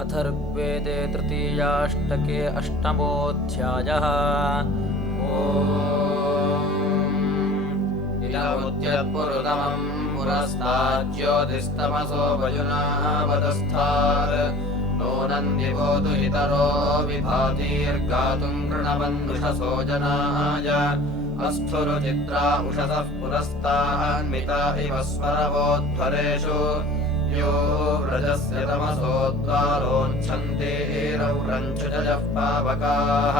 अथर्ववेदे तृतीयाष्टके अष्टमोऽध्यायः। इदमुद्यत्पुरुतमम् पुरस्ताज्योतिस्तमसो वयुनावदस्थात् नूनम् दिवो दुहितरो विभातीर्गातुम् कृणवन्नुषसो जनाय अस्थुरुचित्रा उषसः पुरस्तान्मिता इव स्वरवोध्वरेषु यो व्रजस्य तमसो द्वारोच्छन्तेरौरञ्चुजः पावकाः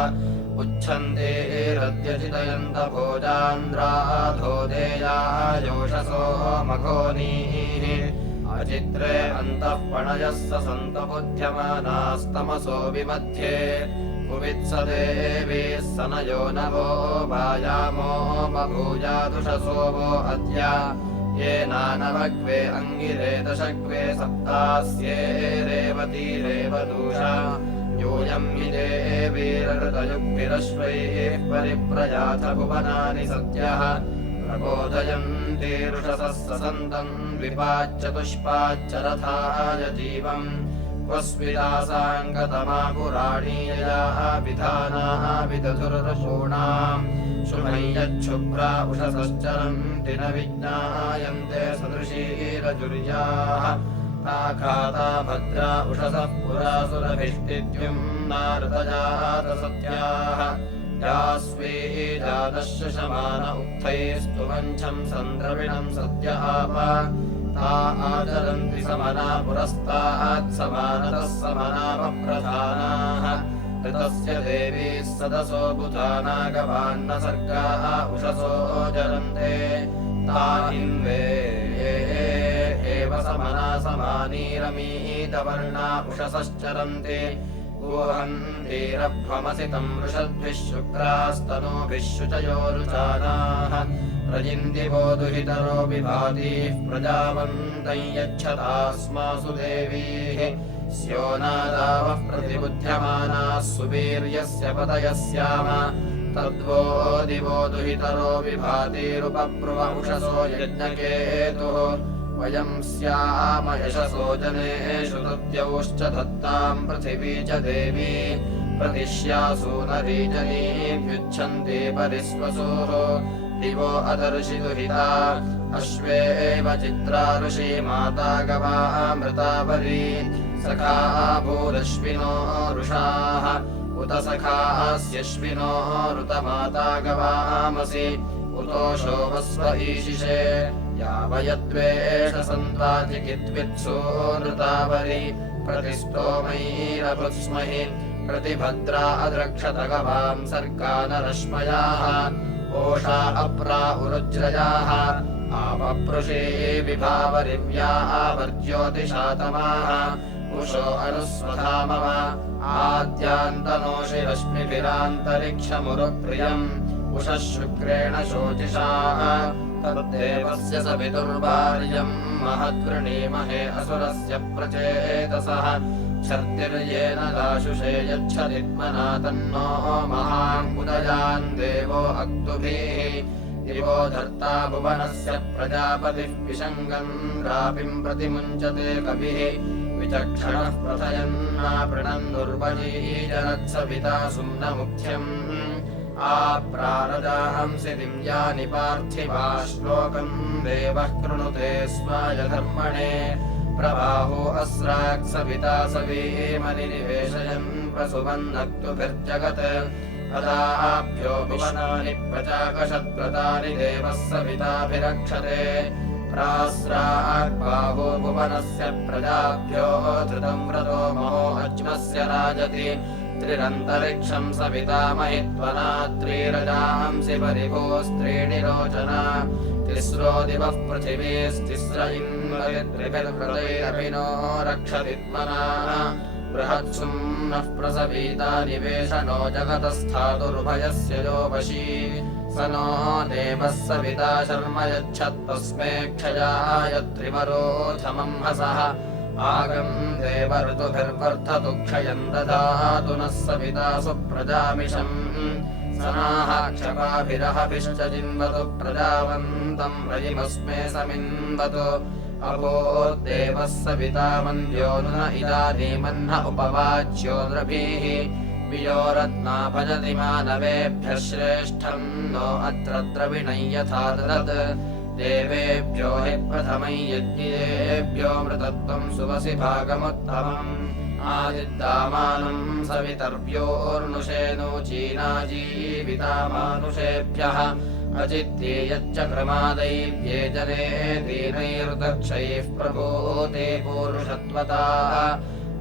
उच्छन्तेरद्यचितयन्तभोजान्द्राधोदेयायोषसो मघोनीः अचित्रे अन्तः पणयः स सन्तबुध्यमानास्तमसो विमध्ये कुवित्सदेवीः सनयो नवो वायामो बभूजादुषसो वो अद्य येनानवग्वे अङ्गिरे दशग्वे सप्तास्ये रेवती रेवदूषा यूयम् हि देवीरृतयुक्तिरश्वैः परिप्रयाथ भुवनानि सद्यः प्रबोधयन्तीरुषसः ससन्तम् द्विपाच्चतुष्पाच्च रथाय जीवम् क्वस्विदासाङ्गतमा पुराणीयया विधानाः विदधुरशूणाम् शुभयच्छुभ्रा उषसश्चरन्ति न विज्ञायन्ते सदृशीरजुर्याः ताघाता भद्रा उषसः पुरासुरभिष्टिद्युम् नारदजातसत्याः यास्वीजातश्च शमान उक्थैस्तुवञ्छम् सन्द्रविणम् सत्य आप ता आचरन्ति समना पुरस्तात् समानतः समानापप्रधानाः ऋतस्य देवीः सदसो बुधानागवान्न सर्गाः उषसो जरन्ते ता इन्वे एव समना समानीरमीतवर्णा उषसश्चरन्ति गुहन्तीरभ्वमसितम् वृषद्भिः शुक्रास्तनूभिः शुचयोरुचानाः प्रजिन्दिवो दुहितरो विभातीः प्रजावन्तम् यच्छतास्मासु देवीः स्योनादावः प्रतिबुध्यमानाः सुवीर्यस्य पतयः स्याम तद्वो दिवो दुहितरो विभातीरुपब्रुव उषसो यज्ञकेतुः वयम् स्याम यशसो जनेषु तद्यौश्च धत्ताम् पृथिवी च देवी प्रतिश्यासु नरीजनीभ्युच्छन्ति परिस्वसुः दिवो अदर्शि दुहिता अश्वेव चित्रा ऋषि माता गवामृतावरी सखा भूरश्विनो रुषाः उत सखास्यश्विनो ऋतमाता गवामसि उतोषो वस्व ईशिषे यावयद्वेष सन्त्वाचिकिद्वित्सो नृतावरि प्रतिस्तोमैरभुत्स्महि प्रतिभद्रा अद्रक्षत गवाम् सर्गानरश्मयाः ओषा अप्रा उरुज्रयाः आपपृषे विभावरिव्याः वर्ज्योतिषातमाः उषो अनुस्वधामव आद्यान्तनोषि रश्मिभिरान्तरिक्षमुरुप्रियम् उषः शुक्रेण शोचिषा तद्देवस्य सवितुर्वार्यम् महद्वृणीमहे असुरस्य प्रचेतसः क्षर्तिर्येन दाशुषे यच्छदित्मना तन्नो महाङ्कुदयान् देवो अक्तुभिः दिवो धर्ता भुवनस्य प्रजापतिः विशङ्गम् रापिम् प्रतिमुञ्चते कविः विचक्षणः प्रथयन्नापृणन्नुर्वजीजनत्सविता सुम्नमुख्यम् आप्रारदाहंसि दिव्यानि पार्थिवा श्लोकम् देवः कृणुते स्वायधर्मणे प्रबाहो अस्राक्सविता सवीमनिनिवेशयन् प्रसुवन्नक्तुभिर्जगत् अदाभ्यो भुवनानि प्रचाकशत्प्रतानि देवः सविताभिरक्षते प्रास्राक्बाहो भुवनस्य प्रजाभ्यो धृतम् व्रतो महो अज्मस्य राजति त्रिरन्तरिक्षम् सविता महित्वना त्रिरजांसि परिभोस्त्रीणि रोचना तिस्रो दिवः पृथिवीस्तिस्र इन्द्रिभिर्व्रतैरपि नो रक्षतित्मना बृहत्सुम्नः प्रसवीता निवेशनो जगतस्थातुरुभयस्य यो वशी स नो देवः सविता शर्म यच्छत्तस्मै क्षयाय त्रिवरोधमम् हसः आगम् देव ऋतुभिर्वर्धतु क्षयम् ददातु नः सविता सुप्रजामिषम् सनाः क्षपाभिरहभिश्च जिन्वतु प्रजावन्तम् रयिमस्मे समिन्वतु अभोद्देवः सविता मन्द्यो न इदानीमह्न उपवाच्यो नृभिः वियोरत्ना भजति मानवेभ्यः श्रेष्ठम् नो अत्र द्रविणै यथा ददत् देवेभ्यो हि प्रथमै यज्ञेभ्यो मृतत्वम् सुवसि भागमुत्तमम् आदिद्दामानम् सवितर्भ्योर्नुषेणुचीनाजीवितामानुषेभ्यः अचित्ये यच्च क्रमादैव्ये जने दीनैरुदक्षैः प्रभूते पूरुषत्वता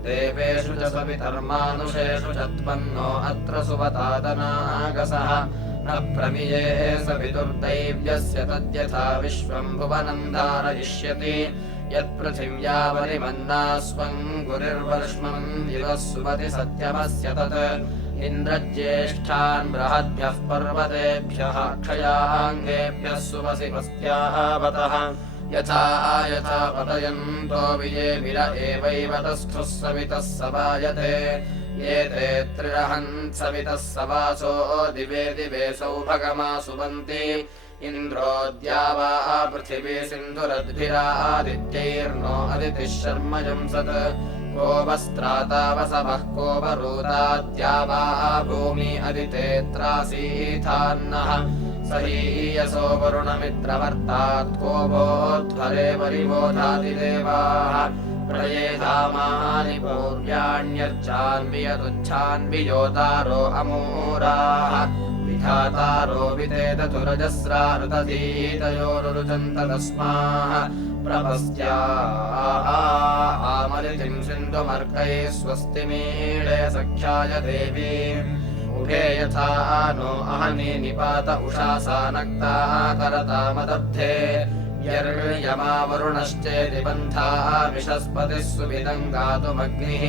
देवेषु च सवितर्मानुषेषु च त्वन्नो अत्र सुवतादनागसः न प्रमिये सवितुर्दैव्यस्य तद्यथा विश्वम् भुवनम् धारयिष्यति यत्पृथिव्या वरिमन्ना स्वम् गुरिर्वर्ष्मम् दिवः सुमति सत्यमस्य तत् इन्द्रज्येष्ठान् बृहद्भ्यः पर्वतेभ्यः क्षयाङ्गेभ्यः सुवसि पस्त्यावतः यथा यथा पतयन्तो विये विर एवैव तस्थुः सवितः सवायते ये ते त्रिरहन् सवितः सवासो दिवे दिवे सौभगमा सुवन्ति इन्द्रोऽद्या वा पृथिवी सिन्धुरद्भिरादित्यैर्नो अदितिः शर्म यंसत् को वस्त्राता वसवः को वरूताद्या वा भूमि अदितेऽत्रासीथान्नः स हीयसो वरुणमित्रवर्तात् को भोध्वरे वरिवोधातिदेवाः प्रयेधामानि पूर्व्याण्यर्चान्वियतुच्छान्वियोतारो अमूराः विधातारो वितेदतुरजस्रा ऋतधीतयोरुरुचन्त तस्माः प्रपस्त्या आमलितिम् सिन्धुमर्कैः स्वस्ति मीळे सख्याय देवी उभे यथा नो अहनि निपात उषासा नक्ता करतामदब्धे यर्यमा वरुणश्चेति बन्धा विशस्पतिः सुविदम् गातुमग्निः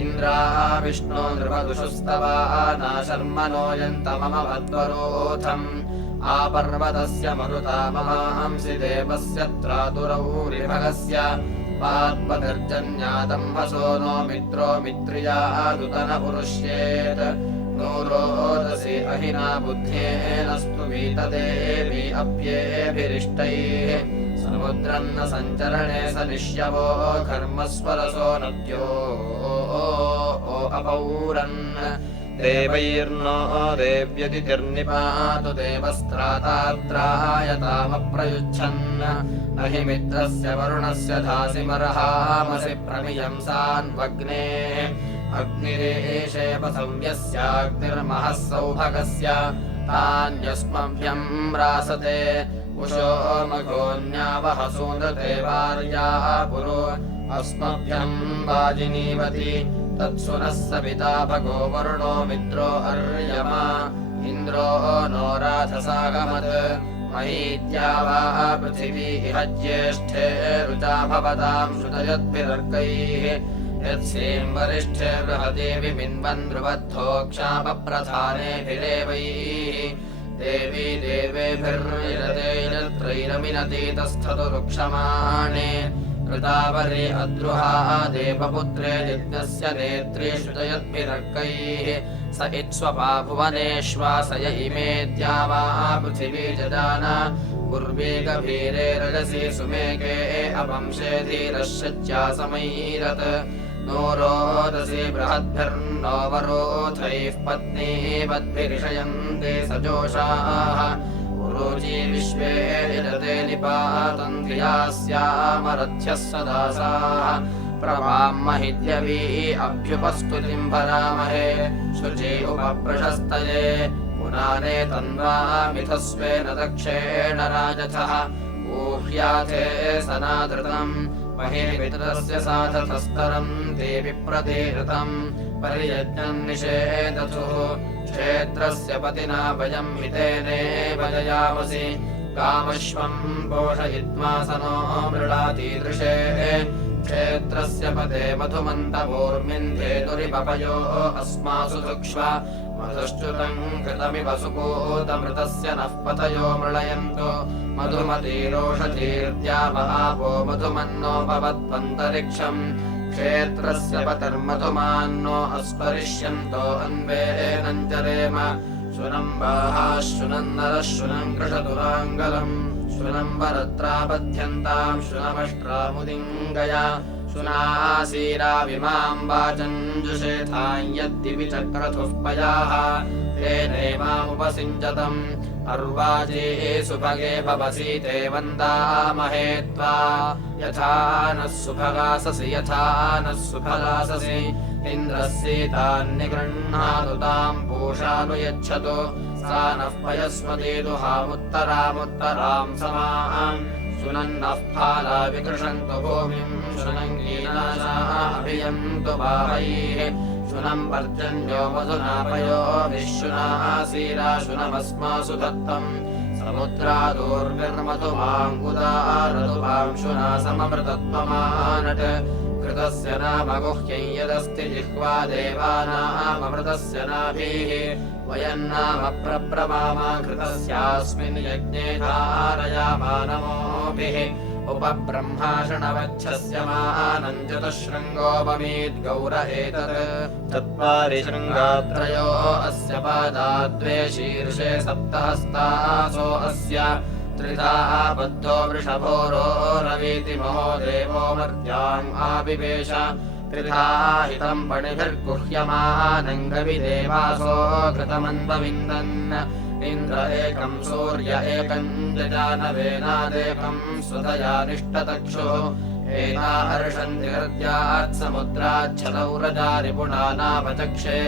इन्द्रा विष्णो नृपदुषुस्तवा नाशर्मनो यन्तमम वद्वरोथम् आपर्वतस्य मरुता ममांसि देवस्य त्रातुरौरिभगस्य पात्पतिर्जन्यादम्भसो नो मित्रो मित्रियादुतन पुरुष्येत् नो रोदसी अहिना बुद्धेनस्तु वीतदेवी अप्येभिरिष्टैः समुद्रन्न सञ्चरणे स निश्यवो घर्मस्वरसो नद्यो अपौरन् देवैर्नो देव्यतिर्निपातु देवस्त्रातात्रायतामप्रयुच्छन् न हि मित्रस्य वरुणस्य धासि मर्हामसि प्रमियंसान्वग्नेः अग्निरेषेपसंयस्याग्निर्महः सौभगस्य तान्यस्मभ्यम् रासते उषो मघोन्यावहसूदते वार्या पुरो अस्मभ्यम् वाजिनीवति तत्सुनः सविता भगो वरुणो मित्रो अर्यमा इन्द्रो नो राधसागमत् महीत्या वा पृथिवी इह ज्येष्ठे रुचा भवताम् श्रुतयद्भिरर्कैः यत्सीम् वरिष्ठे बृहदेवि मिन्वन् ध्रुवद्धो क्षापप्रधानेभिरेवैः देवी देवेभिर्यते तस्थतु रुक्षमाणे कृतावरे अद्रुहा देवपुत्रे यज्ञस्य नेत्री श्रुतयद्भिरर्कैः स इत्स्वपा भुवनेष्वासय इमेद्या वा पृथिवी जजान पूर्वे गभीरे रजसि सुमेघे अवंशे धीरश्च्या समैरत् नो रोदसी बृहद्भिर्नो वरोथैः पत्नीवद्भिरिषयन्ते सजोषाः पुरोजी विश्वे यजते निपातम् धियास्यामरथ्यः सदासाः प्रभाम् महिद्यवी अभ्युपस्तुतिम् भरामहे शुचि उपप्रशस्तये पुनाने तन्वा मिथस्वेन दक्षेण राजथः ऊह्याथे सनादृतम् महिमित्रस्य साधतस्तरम् देवि प्रतीरतम् परियज्ञम् निषेदथुः क्षेत्रस्य पतिना वयम् हितेनेव जयामसि कामश्वम् पोषयित्वा सनो मृळातीदृशे क्षेत्रस्य पते मधुमन्तपूर्मिन्धेतुरिपपयो अस्मासु सुक्ष्व मधुश्च्युतम् कृतमिव सुपूतमृतस्य नः पतयो मृळयन्तो मधुमतीरोषधीर्द्या वहापो मधुमन्नो भवत्वन्तरिक्षम् क्षेत्रस्य पतिर्मधुमान्नो अस्परिष्यन्तो अन्वेनञ्जरेम शुनम्बाः शुनन्नरः शुनम् कृषतुराङ्गलम् शुनम्बरत्रापध्यन्ताम् शुनमष्ट्रामुदिङ्गया शुनासीराविमाम् वाचञ्जुषेथाम् यद्दिवि चक्रतुः पयाः तेनैवामुपसिञ्चतम् अर्वाजे सुभगे भवसीते वन्दामहे त्वा यथा नः सुभगाससि यथा नः सुभगाससि इन्द्रस्येतान्निगृह्णातु ताम् पूषानुयच्छतु सा नः पयस्मती दुहामुत्तरामुत्तराम् समाम् शुनन्नः फाला विकृशन्तु भूमिम् शुनङ्गीनाशाभियन्तु बाहैः शुनम् पर्जन्यो मधुनापयो विश्वनासीरा शुनमस्मासु दत्तम् समुद्रादूर्निर्मधुमाङ्गुदारतुवाम् शुना सममृतत्वमानट् कृतस्य नाम गुह्यं यदस्ति जिह्वा देवानाममृतस्य नाभिः वयन्नाम प्रब्रमामा कृतस्यास्मिन् यज्ञे धारयामानमोभिः उपब्रह्माषणवच्छस्य मानम् चतुःशृङ्गोपमीद्गौर एतत् चत्वारि शृङ्गात्रयो अस्य पादा द्वे शीर्षे सप्तहस्तासो अस्य त्रिधा बद्धो वृषभोरो रवीति महो देवो मर्त्याम् आविवेश त्रिधा हितम् पणिभिर्गुह्यमानम् गविदेवासो कृतमन्वविन्दन् इन्द्र एकम् सूर्य एकम् जजानवेनादेकम् स्वधया निष्टतक्षुः एता हर्षन्ति हृद्यात् समुद्राच्छलौरजा रिपुणानावचक्षे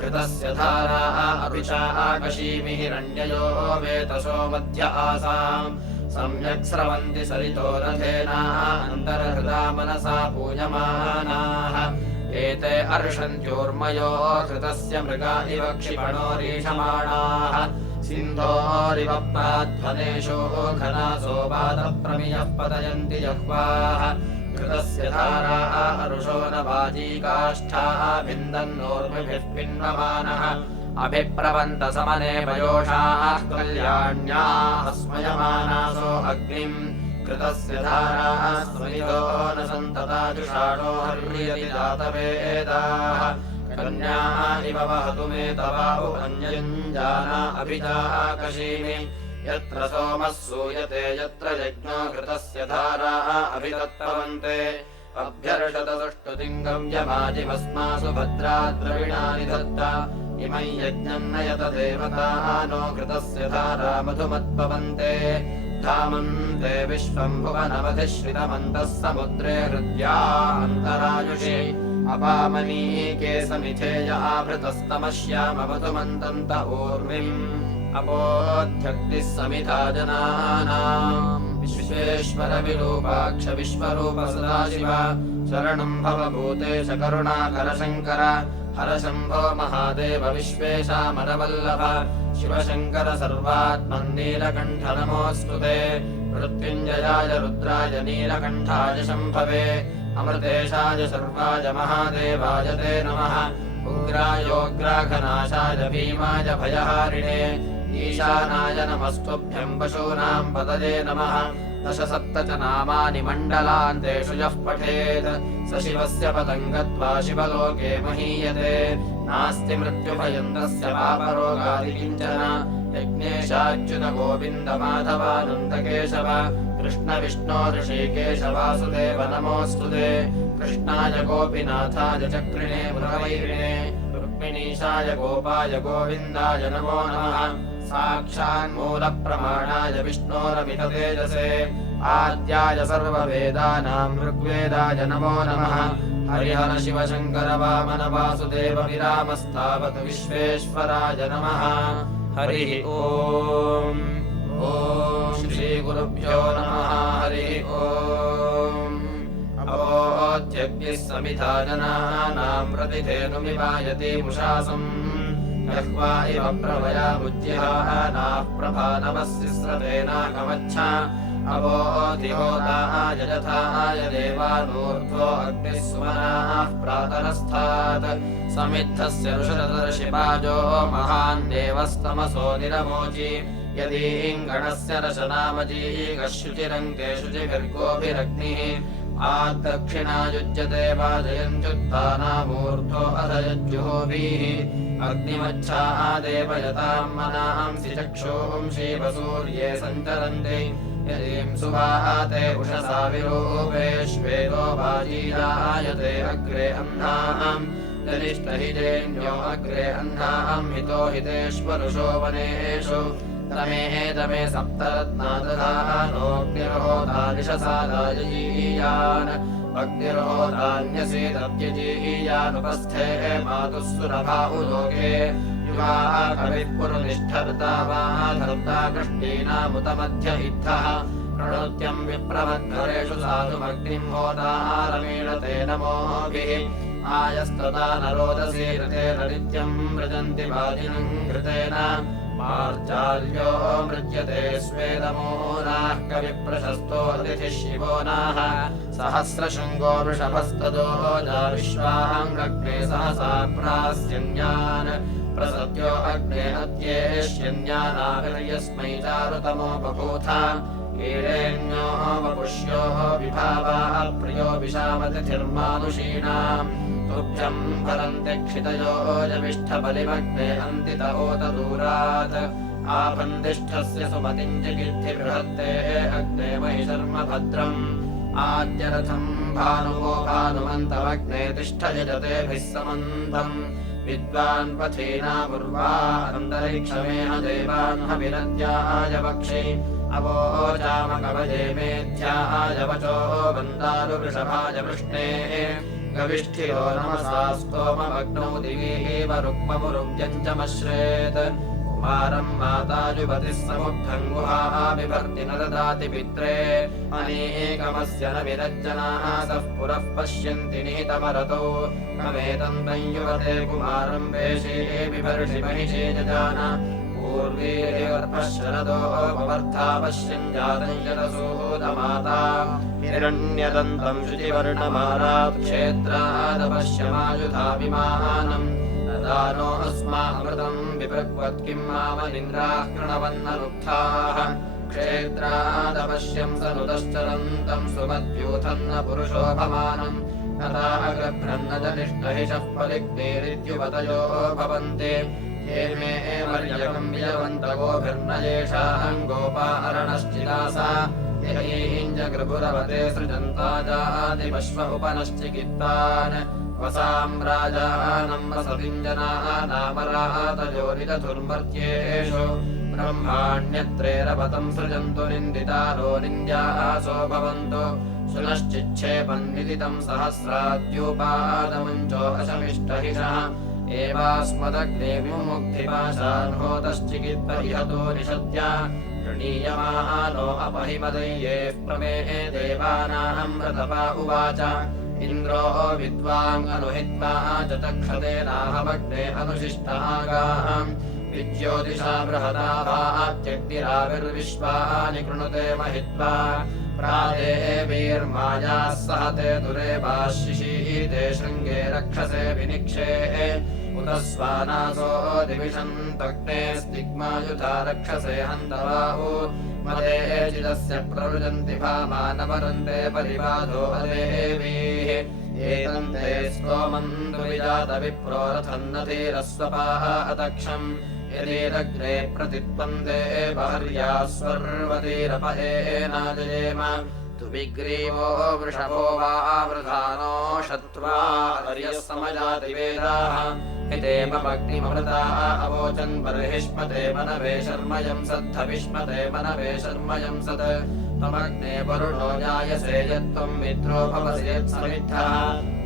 कृतस्य धारा अभिचाकशीमि हिरण्ययो वेतसो मध्य आसाम् सम्यक् स्रवन्ति सरितो रथेनान्तर्हृदा मनसा पूयमानाः एते अर्षन्त्योर्मयो कृतस्य मृगा इव क्षिपणोरीषमाणाः सिन्धोरिव प्राध्वनेषु घनासो बाधप्रमियः पतयन्ति जह्वाः कृतस्य धारा अरुषो न वाजीकाष्ठाः भिन्दन्नोर्मिभिः पिन्वमानः अभिप्रवन्तसमने वयोषाः कल्याण्याः स्मयमानासो अग्निम् कृतस्य धाराः स्मरितो न सन्तताजुषाणो हर्यति जातवेदाः कन्याः इव वहतु मे तवाहु अन्ययुञ्जाना अभिजाकशीमि यत्र सोमः सूयते यत्र यज्ञो कृतस्य धाराः अभिदत्तवन्ते अभ्यर्षतसुष्टुतिम् गव्यमाजिमस्मासु भद्राद्रविणानि दत्ता इमं यज्ञम् नयत देवताः नो कृतस्य धारा मधुमत्पवन्ते धामन्ते विश्वम् भुवनवधिश्रितमन्तः समुद्रे हृद्या अन्तरायुषि अपामनीके समिथेय आवृतस्तमश्यामवधुमन्तन्त ऊर्मिम् अपोध्यग्निः समिधा जनानाम् विश्वेश्वर विरूपाक्ष विश्वरूप सदाशिव शरणम् भवभूतेश करुणाकर शङ्कर हर शम्भो महादेव विश्वेशामरवल्लभ शिवशङ्कर सर्वात्मन्नीलकण्ठ नमोऽस्तु ते मृत्युञ्जयाय रुद्राय नीलकण्ठाय शम्भवे अमृतेशाय सर्वाय महादेवाय ते नमः उग्रायोग्राघनाशाय भीमाय भयहारिणे ईशानाय नमस्तुभ्यम् पशूनाम् पतये नमः दशसप्त च नामानि मण्डलान्तेषु यः पठेत् स शिवस्य पदम् गत्वा शिवलोके महीयते नास्ति मृत्युभयम् तस्य पापरोगादि किञ्चन यज्ञेशाच्युत गोविन्द माधवानन्द केशव कृष्ण विष्णो ऋषिकेश वासुदेव नमोऽस्तु ते कृष्णाय गोपीनाथाय चक्रिणे मृगवैरिणे रुक्मिणीशाय गोपाय गोविन्दाय नमो नमः साक्षान्मूलप्रमाणाय विष्णोरमिततेजसे आद्याय सर्ववेदानाम् ऋग्वेदाय नमो नमः हरिहर शिव शङ्कर वामन वासुदेव विरामस्तावत् विश्वेश्वराय नमः हरिः ओम् ॐ श्रीगुरुभ्यो नमः हरिः ओम् अवोध्यग्निः समिधा जनानाम् प्रतिधेनुमिवायते मुषासम् यह्वा इव प्रभया बुद्ध्यानाः प्रभानवस्य स्रतेनाकमच्छ अवोधिहोताय यथाय देवानूर्ध्वो अग्निः सुमनाः प्रातरस्थात् समिद्धस्य ऋषरदर्शिपाजो महान् देवस्तमसो निरमोचि यदीङ्गणस्य रशनामजीगः शुचिरङ्के शुचिभिर्गोभिरग्निः आदक्षिणा युज्यते वाजयन्त्युत्थानामूर्ध्वो अधयज्जुहोभिः अग्निमच्छादेवयताम् मनांसि चक्षुंषि वसूर्ये सञ्चरन्ति यदीं सुवाते उषसा विरूपेष्वेदो वाजीरायते अग्रे अह्नाम् जनिष्ठहितेन्यो अग्रे अह्नाम् हितो हितेष्वरुषो वनेषु तमे सप्तरत्नादधानोऽग्निर्होतानिशसादायजीयान् अग्निर्होतान्यसेदप्यजीयानुपस्थे मातुः सुरभाहुलोके युवाः कविः पुरुनिष्ठर्ता वा धर्ता कृष्णीनामुतमध्य इत्थः प्रणोत्यम् विप्रवद्घरेषु साधुमग्निम् होतारमीळते नमोभिः आयस्तदा नरोदसी ऋतेन नित्यम् व्रजन्ति वाजिनम् घृतेन मार्जाल्यो मृज्यते स्वेदमोनाः कविप्रशस्तो अतिथिः शिवो नाः सहस्रशृङ्गो वृषभस्तदो विश्वाङ्गग्ने सहसा प्रास्यन्यान् प्रसद्यो अग्ने अत्येष्यन्यानाविर्यस्मै चारुतमो बभूथ ईडेन्यो वपुष्यो विभावाः प्रियो विशामतिथिर्मानुषीणाम् तुभ्यम् भरन्ति क्षितयो जविष्ठबलिमग्ने अन्तितहोत दूरात् आभन्दिष्ठस्य सुमतिम् चिकित्थि बृहत्ते अग्ने महि शर्म भद्रम् आद्यरथम् भानुवो भानुमन्तमग्ने तिष्ठ यजतेभिः समन्तम् विद्वान् पथीनामुर्वा अन्तरिक्षमेह देवान् हविरद्याय वक्षे अवोचामकवये मेध्याय वचो वन्दारुवृषभाय वृष्णे गविष्ठिरो नमसा स्तोममग्नौ दिवीव रुक्ममुरुव्यञ्जमश्रेत् कुमारम् मातायुवतिः समुग्धम् गुहाः बिभर्ति न ददाति पित्रे अनेकमस्य न विरज्जनाः सः पुरः पश्यन्ति निहितमरतौ कमेतम् तम् युवते कुमारम् वेशे बिभर्षि महिषे जजान पूर्वीर्पश्यरदो पवर्था पश्यन् जातम् जलसूतमाता हिरण्यदन्तम् शुचिवर्णमारात् क्षेत्रादपश्यमायुधाभिमानम् दानो अस्मामृतम् विपृक्वत् किम् मामनिन्द्राः कृणवन्ननुक्थाः क्षेत्रादपश्यम् स नुतश्चरन्तम् सुमद्यूथन्न पुरुषोपमानम् तथा गृह्णन्न जनिष्ठहिषः परिग्नेरिद्युपतयो भवन्ति ये मे वर्यकम् विजवन्तगोभिर्न येषाम् गोपा अरणश्चिदासा यहीञ्जगृपुरवते सृजन्ता जातिपश्व उपनश्चिकित्तान् वसाम् राजानम् वसतिम् जनानामरातयोनिजधुर्मर्त्येषु ब्रह्माण्यत्रेरपतम् सृजन्तु निन्दितारो निन्द्यासो भवन्तु सुनश्चिच्छेपम् निदितम् सहस्राद्यूपादमुञ्चो अशमिष्टहिषः एवास्मदग्ने विमुक्तिपाशान् होतश्चिकित्त इहतो निषद्य ऋणीयमानो अपहिमदय्येः प्रमेहे देवानाम् रतपा उवाच इन्द्रो विद्वाङ्गनुहित्वा चक्षते नाहमग्ने अनुशिष्टागाम् विज्योतिषा बृहदाभात्यग्निराविर्विश्वानि कृणुते महित्वा प्रादेवीर्मायाः सहते दुरेवाशिषीते शृङ्गे रक्षसे विनिक्षे उत स्वानासो दिविषन्तग्ने स्तिग्मायुधा रक्षसे हन्तबाहु मदे चिदस्य प्रवृजन्ति भामानवरन्ते परिबाधो अदेवीः एतन्ते स्तोमम् दुविजातविप्रो रथन्नधीरस्वपाः अदक्षम् यदीदग्ने प्रतित्वन्ते बहर्याः स्वर्वतीरपहेनाजयेम तु विग्रीवो वृषभो वा वृधानो शत्वा अर्यः समजातिवेदाः हितेमग्निममृताः अवोचन् बर्हिष्मते मनवे शर्मयम् सद्धविष्मते मनवे शर्मयम् सत् त्वमग्ने वरुणो जायसे यत्त्वम् मित्रो भवसि यत्समिद्धः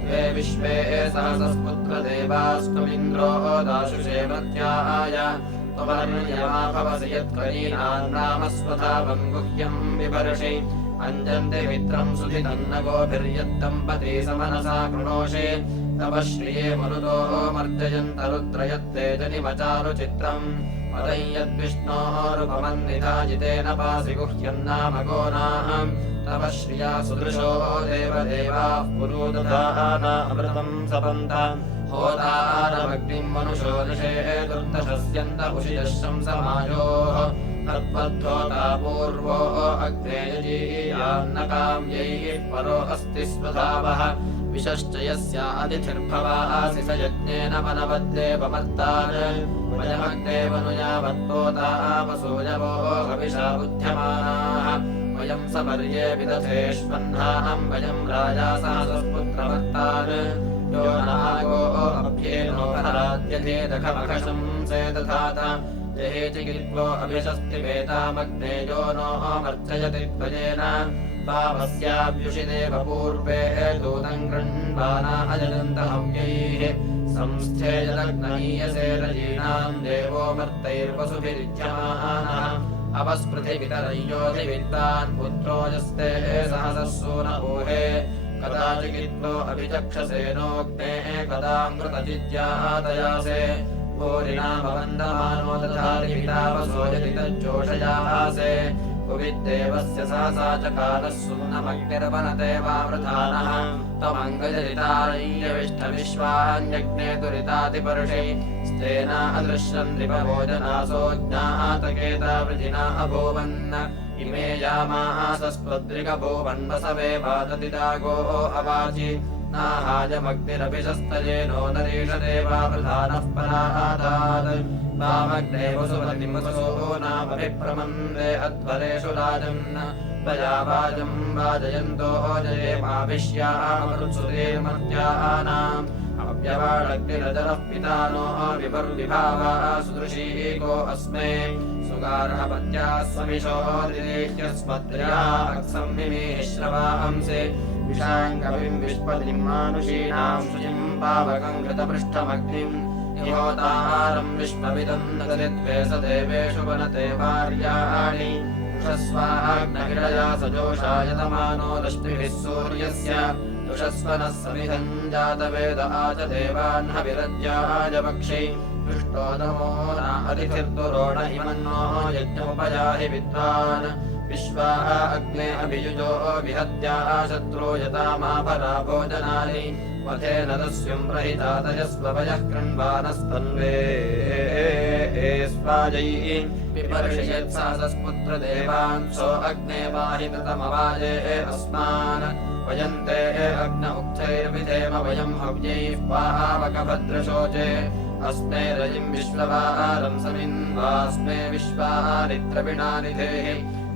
द्वे विश्वे सहसस्पुत्रदेवास्त्वमिन्द्रो दाशुषे मर्त्याय त्वमर्यमा भवसि यत्कनीनान् रामस्वधावम् गुह्यम् बिभर्षि अञ्जन्ति मित्रम् सुधितन्न गोभिर्यद्दम्पती समनसा कृणोषि तव श्रिये मरुतो मर्जयन्तरुद्रयत्ते जनिमचारुचित्रम् मदय्यद्विष्णोरुपमन्निधाजितेन पासि गुह्यन्नाम गोनाम् तव श्रिया सुदृशो देवदेवाः पुरोदधाना अमृतम् सपन्त होतारमग्निम् मनुषो दृशे दुर्दशस्यन्त उषिजः शंसमायोः तद्बद्धोता पूर्वो अग्ने यजीयान्नकाम्यैः परो अस्ति स्वधावः विशश्च यस्य अतिथिर्भवासि स यज्ञेन वनवद्देवमर्तान् वयमग्ने वनुयावत्तोतापसूयवो हविषा बुध्यमानाः वयं समर्ये विदधेष्वह्नाम् वयं राजा सहसस्पुत्रमर्तान् यो नागो अभ्येनोपराद्यतेदखमखशं सेदधात जहेचिकित्वो अभिषस्तिवेतामग्ने यो नो मर्चयति त्वयेन पावस्याभ्युषिदेव पूर्वे दूतं गृह्णाना अजनन्तहव्यैः संस्थेयलग्नहीयसे रजीणाम् देवो मर्तैर्वसुभिरिध्यमानः अपस्पृथिवितरय्योधिवित्तान् पुत्रो यस्ते सहसस्सून ऊहे कदाचिकित्वो अभिचक्षसेनोऽग्नेः कदामृतजिज्ञातयासे भूरिणामवन्दमानो दधारिवितावसो यदि तज्जोषयासे कुविद्देवस्य सहसा चकारः सुम्नमग्निर्वनदेवावृधानः त्वमङ्गजरितारय्यविष्ठविश्वान्यग्ने दुरितातिपर्षि स्तेना अदृश्यन् नृपभोजनासो ज्ञातकेतावृजिना अभूवन् इमे यामासस्त्वद्रिगभूवन्वसवे वादतिदागो अवाचि नाहायमग्निरभिषस्तयेनो नरीषदेवावृधानः परादात् वामग्ने वसुमतिमसो नामभिप्रमन्दे अध्वरेषु राजन् त्वया वाजम् वाजयन्तो जयेमाभिष्यामरुत्सुतेर्मर्त्यानाम् अव्यवाडग्निरजरः पिता नो विपर्विभावा सुदृशीको अस्मे सुगार्हपत्याः स्वमिशो दिदेह्यस्मद्र्या अक्संमिमेश्रवांसे विशाङ्गविम् विष्पतिम् मानुषीणाम् शुचिम् पावकम् घृतपृष्ठमग्निम् निहोतारम् विश्वविदम् नगदिद्वे स देवेषु वनते वार्याणि उषस्वाग्नहिरया सजोषायतमानो रश्मिभिः सूर्यस्य दुषस्वनः समिधम् जातवेद आच देवान्हविरज्याय पक्षि पृष्टो नमो न अतिथिर्दुरोण इमन्नो यज्ञमुपयाहि विद्वान् विश्वाः अग्ने अभियुजो विहत्या शत्रो यतामापरा भोजनानि वधेन तस्यम् प्रहितातयस्वभयः कृण्वानस्तन्वे स्वाजैः विपर्षयत्सासस्पुत्रदेवान् सो अग्ने वाहि कृतमवाजे अस्मान् वयन्ते अग्न उक्थैर्विधेम वयम् हव्यैः पावकभद्रशोचे अस्मे रजिम् विश्ववारम् समिन्वास्मे विश्वारित्रविणानिधेः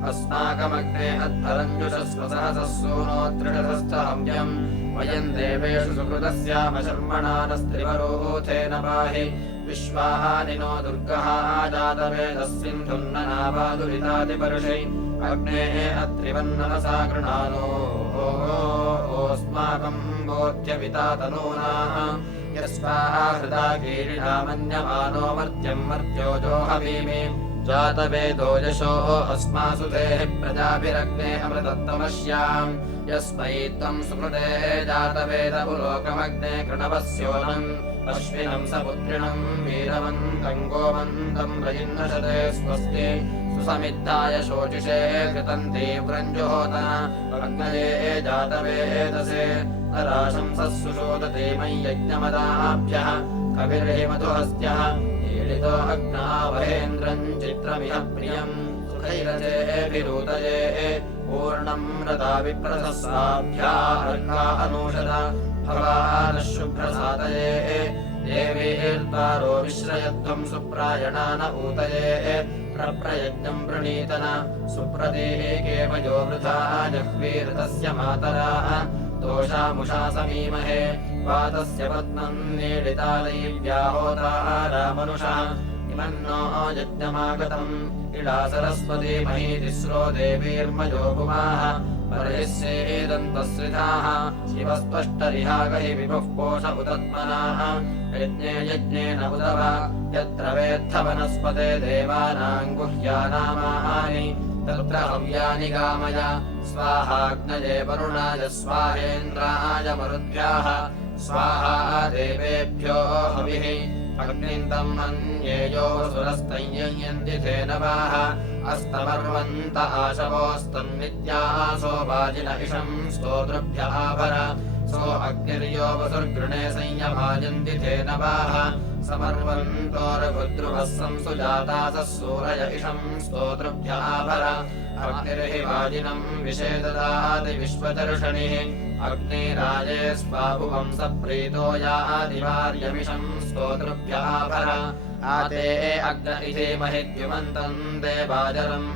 अस्माकमग्ने अध्वरञ्जुषस्व सहसः सूनोत्रिषधस्थहव्यम् वयम् देवेषु सुकृतस्याम शर्मणानस्त्रिवरोथेन पाहि विश्वाहानिनो दुर्गः जातवेदस्सिन्धुन्ननावादुरितादिपर्षै अग्नेः अत्रिवन्नमसा गृणानोऽस्माकम् बोध्यपिता तनूनाः यस्वाहा हृदा कीरिणा मन्यमानो मर्त्यम् मर्त्योजो हवीमि जातवेदो यशो अस्मासु देः प्रजाभिरग्ने अमृतत्तमस्याम् यस्मै त्वम् सुकृते जातवेद उलोकमग्ने कृणवस्योनम् अश्विनम् सपुत्रिणम् वीरवन्तम् गोवन्तम् रजिन्नशते स्वस्ति सुसमिद्धाय शोचिषे कृतम् तीव्रञ्जुहोतन अग्नये जातवेदसे नराशंसः सुशोदते मयि यज्ञमदाभ्यः कविर्हिमधुहस्त्यः ईडितो अग्नावहेन्द्रम् चित्रमिह प्रियम् सुखैरजेभिरूतये पूर्णम् रता विप्रसस्साभ्या अर्का अनूषद भवानः शुभ्रसादये देवीर्द्वारो विश्रयध्वम् सुप्रायणान ऊतये प्रप्रयज्ञम् प्रणीतन सुप्रतीकेव यो वृथा जह्वीर्तस्य मातराः दोषामुषा समीमहे वातस्य पद्मम् नीडितालैव्याहोतारामनुषः इमन्नो यज्ञमागतम् इडा सरस्वती महीतिस्रो देवीर्मयो पुमाः बर्हिस्येदन्तस्रिधाः शिवस्पष्टरिहागहि विभुः पोष उदत्मनाः यज्ञे यज्ञेन उदव यत्र वेत्थ वनस्पते देवानाम् गुह्यानामानि तत्र हव्यानि गामय स्वाहाग्नये वरुणाय स्वाहेन्द्राय मरुद्भ्याः स्वाहा देवेभ्यो हविः अग्निन्तम् मन्येयो सुरस्तय्यन्ति तेन वाह अस्तमर्वन्त आशवोस्तन्नित्यासो वाजिन इषम् स्तोतृभ्यः भर सो अग्निर्यो वसुर्गृणे संयमायन्ति तेन वाह समर्वन्तो रघुद्रुवः संसुजातासः सूरय इषं स्तोतृभ्यः भर अग्निर्हि वाजिनं विषेददाति विश्वदर्शनिः अग्निराजे स्वाभुवं सप्रीतो यादिवार्यमिषं स्तोतृभ्यः भर आते अग्न इधीमहि द्युमन्तम् देवाजरम्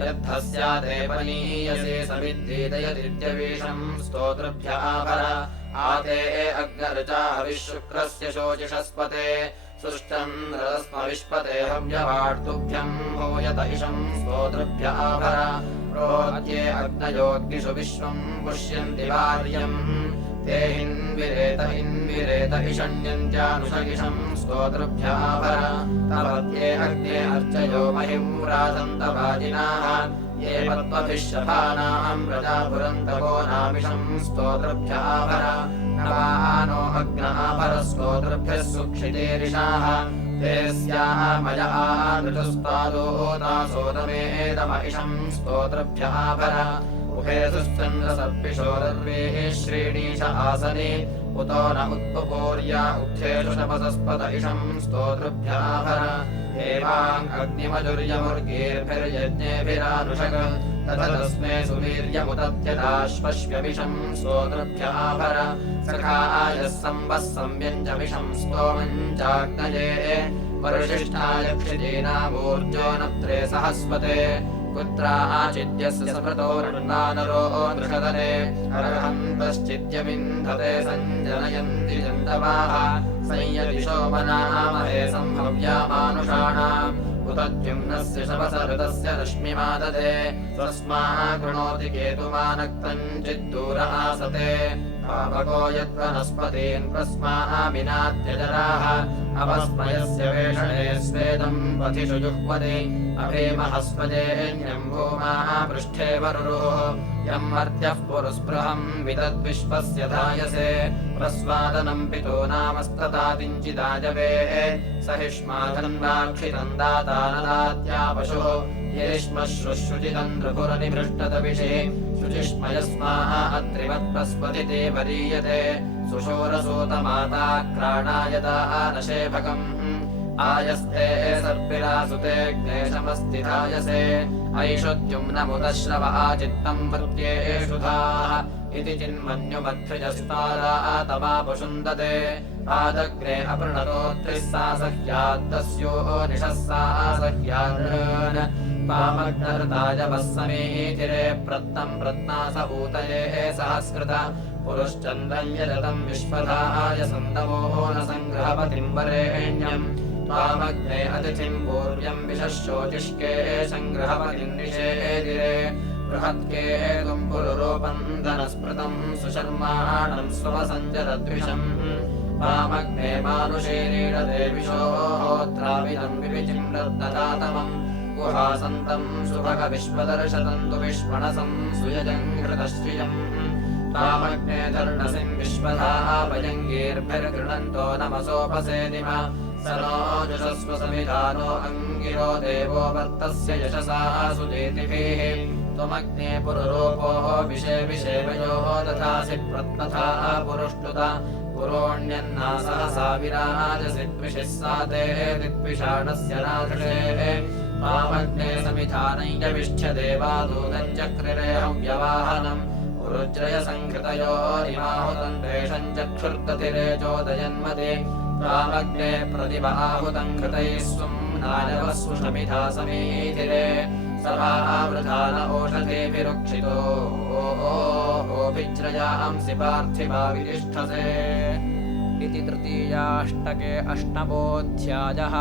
यद्धस्यादेवनीयसे समिद्धीदयदित्यवीषम् स्तोतृभ्यः भर आते अग्नर्चा हविशुक्रस्य शोचिषस्पते सुष्टन्द्रस्मविष्पते हव्यवार्तुभ्यम् भूयत इषम् स्तोतृभ्यः भर प्रोद्ये अग्नयोग्निषु विश्वम् पुष्यन्ति वार्यम् ते हिन्विरेत इषण्यन्त्यानुषगिषम् स्तोतृभ्यः भर तपत्ये अग्ने अर्चयो महिम्रासन्तवाजिनाः ये पत्वभिः शफानाम् प्रजापुरन्तको नामिषम् स्तोतृभ्यः भर नवानो अग्नः परस्तोतृभ्यः सुक्षितेरिषाः ते स्याः मया ऋतुस्तादोतासोदमेदम इषम् स्तोतृभ्यः भर उभे सुश्चन्द्रसर्पिशोरर्वेः श्रीणीश आसने उतो न उत्पुपूर्या उक्थेषु शपसस्पत इषम् स्तोतृभ्यः भर एवाम् अग्निमजुर्यमुर्गीर्भिर्यज्ञेभिरानुषक तथतस्मे सुवीर्यमुदत्यदाश्वश्व्यमिषम् स्तोतृभ्यः भर सखायः संवः संव्यञ्जमिषम् स्तोमम् चाग्नये वरुशिष्ठाय क्षितीनामूर्जो नत्रे सहस्वते पुत्राचिद्यस्य स्मृतोर्नानरो नृषदने अर्हन्तश्चिद्यमिन्धते सञ्जनयन्ति जन्तवाः संयदिशो मनामहे सम्भव्यामानुषाणाम् उतद्युम्नस्य शपसऋतस्य रश्मिमाददे तस्माः कृणोति केतुमानक्तम् चिद्दूरः आसते पावको यद्वनस्पतीन् प्रस्माः विनात्यजराः अपस्मयस्य वेषणे स्वेदम् पथिषु जुह्वति अभीमहस्पदेन्यम् भूमाः पृष्ठे वरुरुः यम् मर्त्यः पुरुस्पृहम् विदद्विश्वस्य धायसे प्रस्वादनम् पितो नामस्ततादिञ्चिदाजवेः सहिष्माधन्वाक्षितम् दातानदात्या पशुः येष्मश्रुश्रुचितम् नृपुरनिभृष्टतविषे शुचिष्मयस्माः अत्रिवत्प्रस्पतिते वरीयते सुशोरसूतमाता क्राणायदानशेभकम् आयस्ते सर्पिरासुते ग्नेशमस्तिधायसे ऐषुद्युम्नमुदश्रव आचित्तम् वृत्येषु धाः इति चिन्मन्युमध्रिजस्तादातमापुषुन्दते आदग्ने अपृणतोत्रिः सा सह्याद्दस्यो निशः सा सह्यान् पामग्नर्ताजवः समीतिरे प्रत्नम् प्रत्नास ऊतये सहस्कृत पुरुश्चन्द्रम् यजतम् विश्वधाय सन्दमो न सङ्ग्रहपतिम् वरेण्यम् त्वामग्ने अतिथिम् पूर्व्यम् विशशोचिष्के सङ्ग्रहपतिम् निषेदिरे बृहत्केतुम् पुरुरूपम् धनस्मृतम् सुशर्माणम् स्वसञ्जरद्विषम् त्वामग्ने मानुषीरीडते विशोहोत्राविदम् विविचिम् रत्नदातमम् गुहासन्तम् सुभगविश्वदर्शतम् तु विश्वणसम् सुयजम् हृतश्रियम् त्वामग्ने धर्णसिम् विश्वधाभयङ्गीर्भिर्गृणन्तो नमसोपसेदिम स नो जुषस्व समिधानो अङ्गिरो देवो वर्तस्य यशसा सुदेतिभिः त्वमग्ने पुरुरूपो विषे विषेवयोः दधासि प्रत्नथा पुरुष्टुत पुरोण्यन्ना सहसा विराजसि द्विषिः साते दिद्विषाणस्य राधृषेः त्वामग्ने समिधानञ्जविष्ठ्य देवादूतम् चक्रिरे हव्यवाहनम् रुद्रयसङ्कृतयोरिमाहुतम् द्वेषम् चक्षुर्गतिरे चोदयन्मते त्वामग्ने प्रतिबाहुतम् कृतैः स्वम् नायवस्व शमिधा समीधिरे सभावृधान ओषधेभिरुक्षितो ओभिज्रयांसि पार्थिवा वितिष्ठसे इति तृतीयाष्टके अष्टमोऽध्यायः।